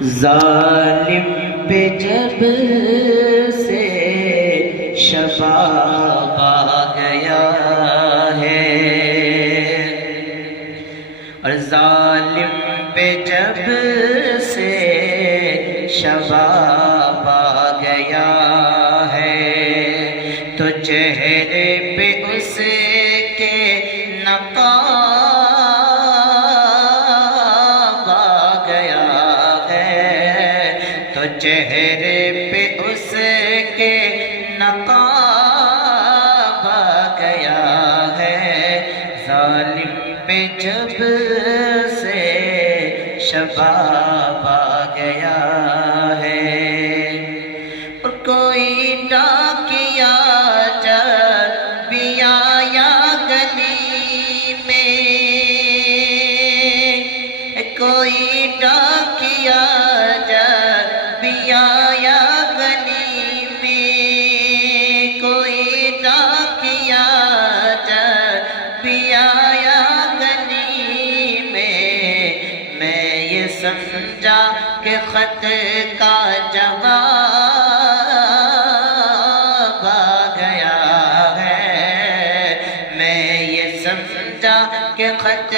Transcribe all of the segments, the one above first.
ظالم پہ جب سے شباب آ گیا ہے، اور ظالم پہ جب سے شباب آ گیا ہے، تو چہرے پہ اس کے نقاب آ گیا ہے، تو چہرے پہ اس کے نقاب آ گیا ہے، ظالم پہ جب سے شباب آ گیا ہے۔ اور کوئی ڈاکیا جب بھی آیا گلی میں، کوئی ڈاکیا جب بھی آیا گلی میں، کوئی ڈاکیا جب بھی آیا گلی میں یہ سمجھا کہ خط کا جواب آ گیا ہے، میں یہ سمجھا کہ خط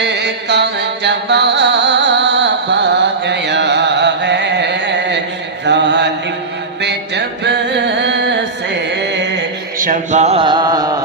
کا جواب آ گیا ہے، ظالم پہ جب سے شباب